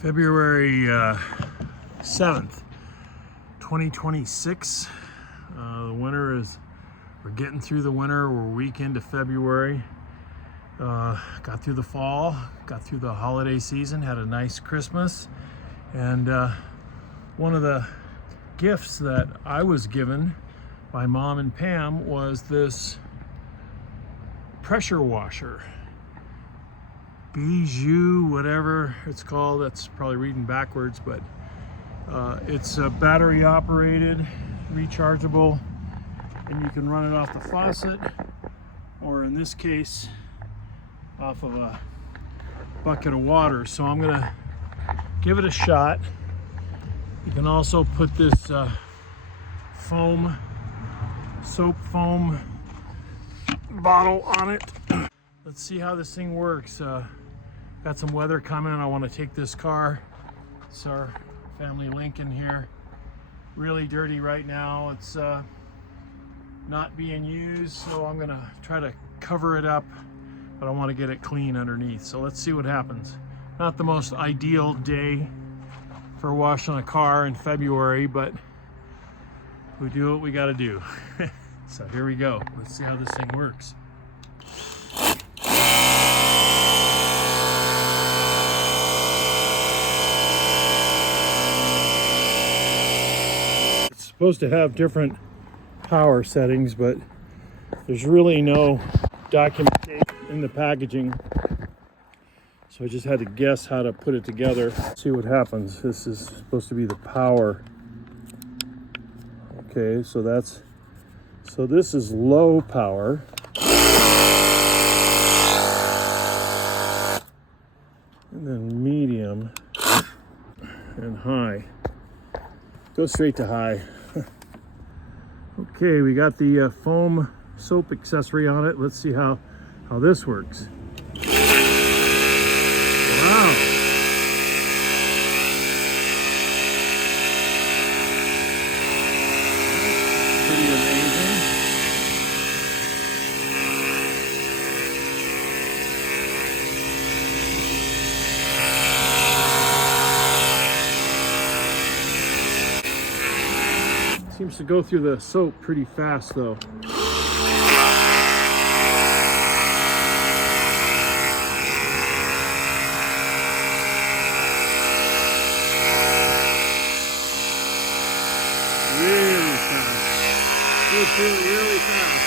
February 7th, 2026. The winter is, we're getting through the winter. We're a week into February. Got through the fall, got through the holiday season, had a nice Christmas. And one of the gifts that I was given by Mom and Pam was this pressure washer. Bijou, whatever it's called. That's probably reading backwards, but it's battery operated, rechargeable, and you can run it off the faucet, or in this case, off of a bucket of water. So I'm gonna give it a shot. You can also put this soap foam bottle on it. Let's see how this thing works. Got some weather coming. I want to take this car. It's our family Lincoln here. Really dirty right now. It's not being used, so I'm gonna try to cover it up, but I want to get it clean underneath. So let's see what happens. Not the most ideal day for washing a car in February, but we do what we got to do. So here we go. Let's see how this thing works. Supposed to have different power settings, but there's really no documentation in the packaging, so I just had to guess how to put it together. See what happens. This is supposed to be the power. Okay, so this is low power, and then medium and high. Go straight to high. Okay, we got the foam soap accessory on it. Let's see how this works. Wow. Pretty amazing. Seems to go through the soap pretty fast though. Really fast. Goes through it really fast.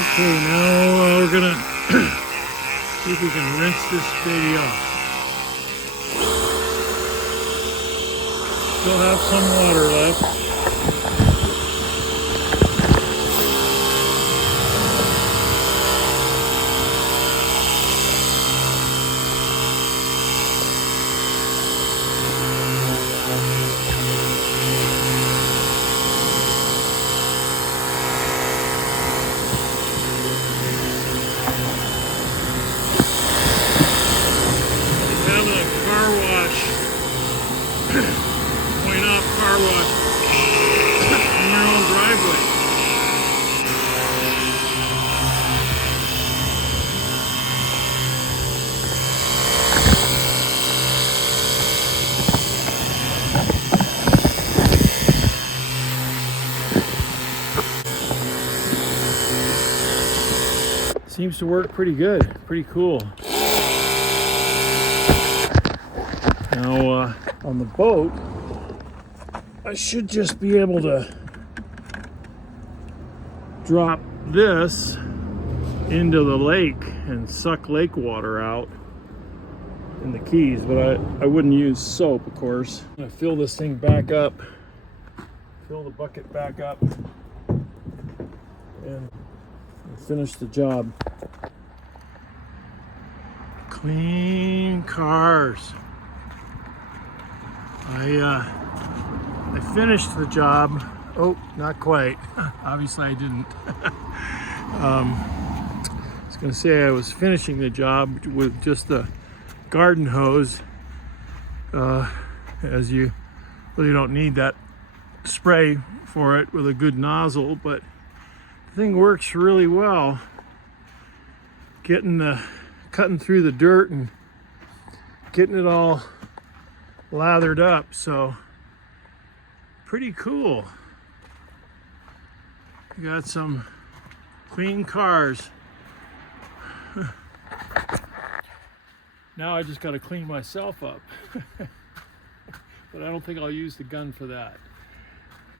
Okay, now we're gonna see if we can rinse this baby off. Still have some water left. Point off car wash in your own driveway. Seems to work pretty good, pretty cool. Now on the boat, I should just be able to drop this into the lake and suck lake water out in the Keys, but I wouldn't use soap, of course. I'm gonna fill this thing back up, fill the bucket back up, and finish the job. Clean cars. I finished the job. Oh, not quite. Obviously I didn't. I was gonna say I was finishing the job with just the garden hose, as you really don't need that spray for it with a good nozzle, but the thing works really well. Cutting through the dirt and getting it all lathered up, so pretty cool. You got some clean cars. Now I just got to clean myself up. But I don't think I'll use the gun for that.